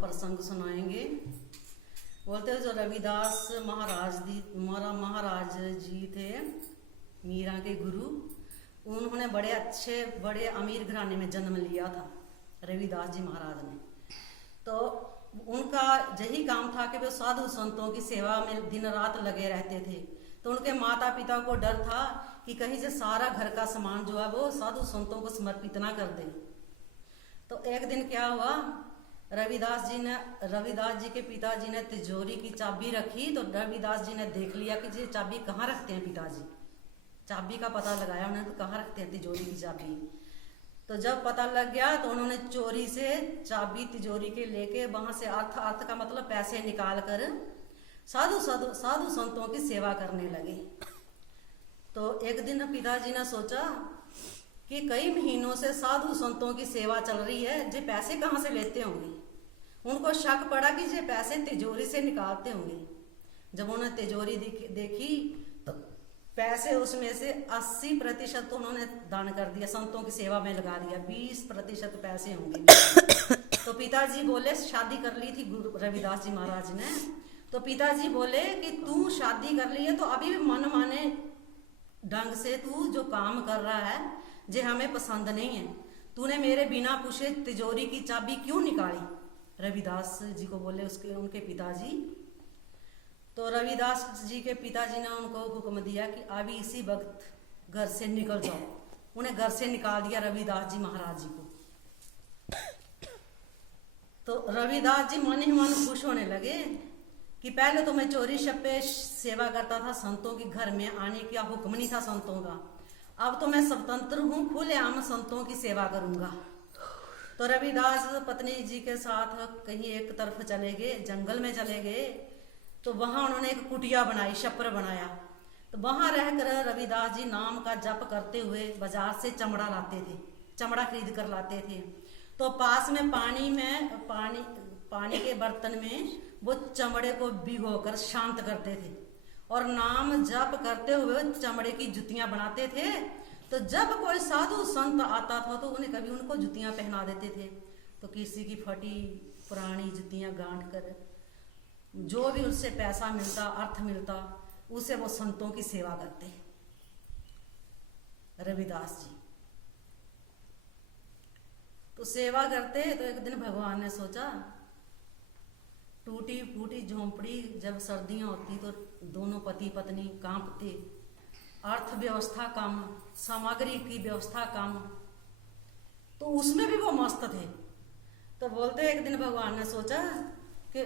प्रसंग सुनाएंगे। बोलते हैं जो रविदास महाराज जी थे, मीरा के गुरु। उन्होंने बड़े अमीर घराने में जन्म लिया था रविदास जी महाराज ने। तो उनका यही काम था कि वे साधु संतों की सेवा में दिन रात लगे रहते थे। तो उनके माता पिता को डर था कि कहीं से सारा घर का सामान जो है वो साधु संतों को समर्पित ना कर दे। तो एक दिन क्या हुआ, रविदास जी के पिताजी ने तिजोरी की चाबी रखी। तो रविदास जी ने देख लिया कि ये चाबी कहाँ रखते हैं पिताजी। चाबी का पता लगाया उन्होंने, तो कहाँ रखते हैं तिजोरी की चाबी। तो जब पता लग गया तो उन्होंने चोरी से चाबी तिजोरी के लेके वहां से अर्थ का मतलब पैसे निकाल कर साधु संतों की सेवा करने लगे। तो एक दिन पिताजी ने सोचा कि कई महीनों से साधु संतों की सेवा चल रही है, ये पैसे कहाँ से लेते होंगे। उनको शक पड़ा कि ये पैसे तिजोरी से निकालते होंगे। जब उन्होंने तिजोरी देखी तो पैसे उसमें से 80% उन्होंने दान कर दिया, संतों की सेवा में लगा दिया। 20% पैसे होंगे। तो पिताजी बोले, शादी कर ली थी गुरु रविदास जी महाराज ने। तो पिताजी बोले कि तू शादी कर ली है तो अभी भी मन माने ढंग से तू जो काम कर रहा है जे हमें पसंद नहीं है। तूने मेरे बिना पूछे तिजोरी की चाबी क्यों निकाली। रविदास जी को बोले उनके पिताजी। तो रविदास जी के पिताजी ने उनको हुक्म दिया कि अभी इसी वक्त घर से निकल जाओ। उन्हें घर से निकाल दिया रविदास जी महाराज जी को। तो रविदास जी मन ही मन खुश होने लगे कि पहले तो मैं चोरी छप्पे सेवा करता था, संतों के घर में आने का हुक्म नहीं था संतों का। अब तो मैं स्वतंत्र हूँ, खुलेआम संतों की सेवा करूंगा। तो रविदास पत्नी जी के साथ कहीं एक तरफ चले गए, जंगल में चले गए। तो वहां उन्होंने एक कुटिया बनाई, छप्पर बनाया। तो वहां रहकर रविदास जी नाम का जप करते हुए बाजार से चमड़ा लाते थे, चमड़ा खरीद कर लाते थे। तो पास में पानी के बर्तन में वो चमड़े को भिगोकर शांत करते थे और नाम जप करते हुए चमड़े की जुतियां बनाते थे। तो जब कोई साधु संत आता था तो उन्हें कभी उनको जुतियां पहना देते थे। तो किसी की फटी पुरानी जुतियां गांठ कर जो भी उससे पैसा मिलता, अर्थ मिलता, उसे वो संतों की सेवा करते रविदास जी। तो सेवा करते तो एक दिन भगवान ने सोचा, टूटी फूटी झोंपड़ी जब सर्दियां होती तो दोनों पति पत्नी कांपते, अर्थव्यवस्था कम, सामग्री की व्यवस्था कम, तो उसमें भी वो मस्त थे। तो बोलते एक दिन भगवान ने सोचा कि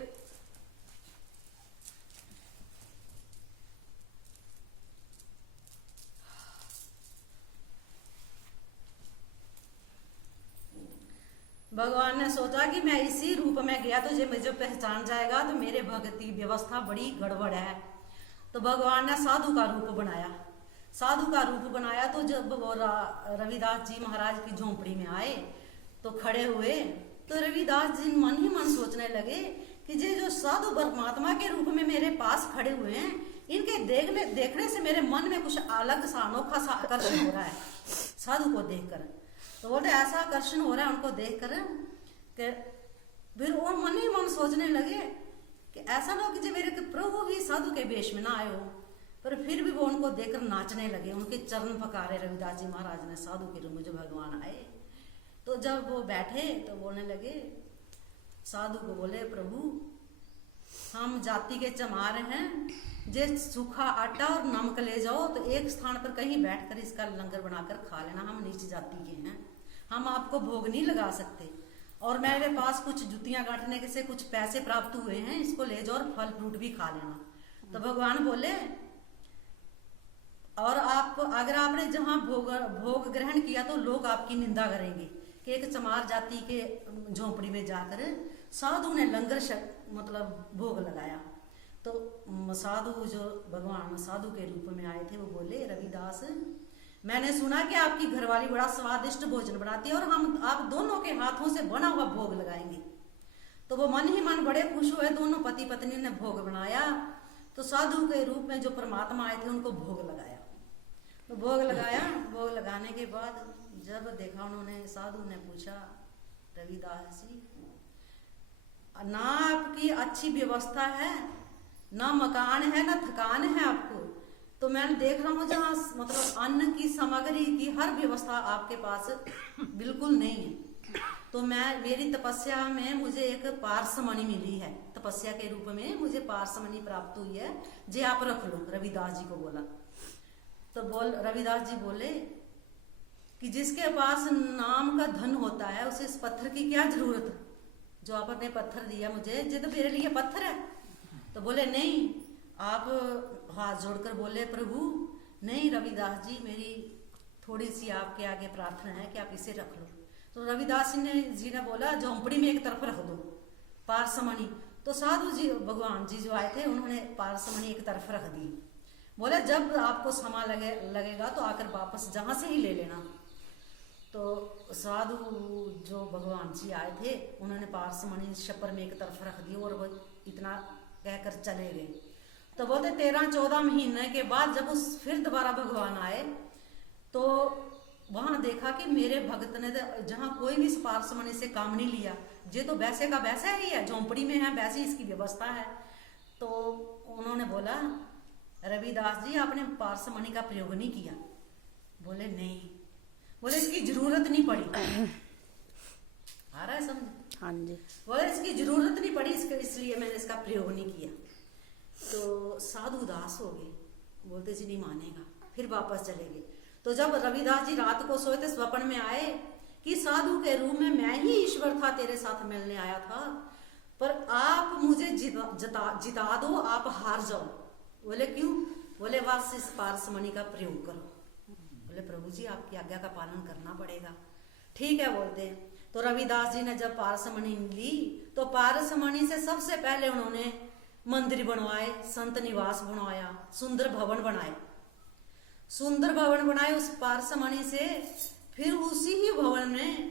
भगवान ने सोचा कि मैं इसी रूप में गया तो मुझे पहचान जाएगा तो मेरे भक्ति व्यवस्था बड़ी गड़बड़ है। तो भगवान ने साधु का रूप बनाया। तो जब वो रविदास जी महाराज की झोंपड़ी में आए तो खड़े हुए, तो रविदास जी मन ही मन सोचने लगे कि ये जो साधु परमात्मा के रूप में मेरे पास खड़े हुए हैं, इनके देखने से मेरे मन में कुछ अलग सा अनोखा सा आकर्षण हो रहा है साधु को देखकर। तो बोलते ऐसा आकर्षण हो रहा है उनको देखकर कि फिर वो मन ही मन सोचने लगे कि ऐसा ना हो कि जो मेरे प्रभु भी साधु के वेश में ना आए हो। पर फिर भी वो उनको देखकर नाचने लगे, उनके चरण पकारे रविदास जी महाराज ने साधु के रूप में जो भगवान आए। तो जब वो बैठे तो बोलने लगे, साधु को बोले, प्रभु हम जाति के चमार हैं, जे सूखा आटा और नमक ले जाओ तो एक स्थान पर कहीं बैठकर इसका लंगर बनाकर खा लेना। हम नीच जाति के हैं, हम आपको भोग नहीं लगा सकते, और मेरे पास कुछ जुतियां गांठने से कुछ पैसे प्राप्त हुए हैं, इसको ले जाओ और फल फ्रूट भी खा लेना। तो भगवान बोले, और आप अगर आपने जहाँ भोग ग्रहण किया तो लोग आपकी निंदा करेंगे कि एक चमार जाति के झोंपड़ी में जाकर साधु ने लंगर मतलब भोग लगाया। तो साधु जो भगवान साधु के रूप में आए थे वो बोले, रविदास मैंने सुना कि आपकी घरवाली बड़ा स्वादिष्ट भोजन बनाती है और हम आप दोनों के हाथों से बना हुआ भोग लगाएंगे। तो वो मन ही मन बड़े खुश हुए, दोनों पति पत्नी ने भोग बनाया। तो साधु के रूप में जो परमात्मा आए थे उनको भोग लगाया। तो भोग लगाने के बाद जब देखा उन्होंने, साधु ने पूछा, रविदास जी ना आपकी अच्छी व्यवस्था है, ना मकान है, ना थकान है आपको। तो मैं देख रहा हूँ जहाँ मतलब अन्न की सामग्री की हर व्यवस्था आपके पास बिल्कुल नहीं है। तो मेरी तपस्या में मुझे एक पारसमणि मिली है, तपस्या के रूप में मुझे पारसमणि प्राप्त हुई है, जे आप रख लो, रविदास जी को बोला। तो रविदास जी बोले कि जिसके पास नाम का धन होता है उसे इस पत्थर की क्या जरूरत, जो आपने पत्थर दिया मुझे, ये तो मेरे लिए पत्थर है। तो बोले नहीं, आप हाथ जोड़कर बोले प्रभु नहीं रविदास जी, मेरी थोड़ी सी आपके आगे प्रार्थना है कि आप इसे रख लो। तो रविदास जी ने बोला झोंपड़ी में एक तरफ रख दो पारसमणि। तो साधु जी भगवान जी जो आए थे उन्होंने पारसमणि एक तरफ रख दी। बोले जब आपको समय लगेगा तो आकर वापस जहां से ही ले लेना। तो साधु जो भगवान जी आए थे उन्होंने पारसमणि छप्पर में एक तरफ रख दी और वो इतना कहकर चले गए। तो बोलते 13-14 महीने के बाद जब उस फिर दोबारा भगवान आए तो वहां देखा कि मेरे भक्त ने जहां कोई भी पारसमणि से काम नहीं लिया, ये तो वैसे का वैसा ही है, झोंपड़ी में है, वैसे इसकी व्यवस्था है। तो उन्होंने बोला रविदास जी आपने पारसमणि का प्रयोग नहीं किया। बोले नहीं, बोले इसकी जरूरत नहीं पड़ी। आ रहा है समझ? हाँ जी। बोले इसकी जरूरत नहीं पड़ी, इसलिए मैंने इसका प्रयोग नहीं किया। तो साधु उदास हो गए, बोलते जी नहीं मानेगा, फिर वापस चले गए। तो जब रविदास जी रात को सोए थे स्वप्न में आए कि साधु के रूप में मैं ही ईश्वर था, तेरे साथ मिलने आया था, पर आप मुझे जिता दो, आप हार जाओ। बोले क्यों? बोले बस इस पारसमणि का प्रयोग करो। बोले प्रभु जी आपकी आज्ञा का पालन करना पड़ेगा। ठीक है बोलते हैं। तो रविदास जी ने जब पारसमणि ली तो पारसमणि से सबसे पहले उन्होंने मंदिर बनवाए, संत निवास बनवाया, सुंदर भवन बनाए, सुंदर भवन बनाए उस पारसमणि से। फिर उसी ही भवन में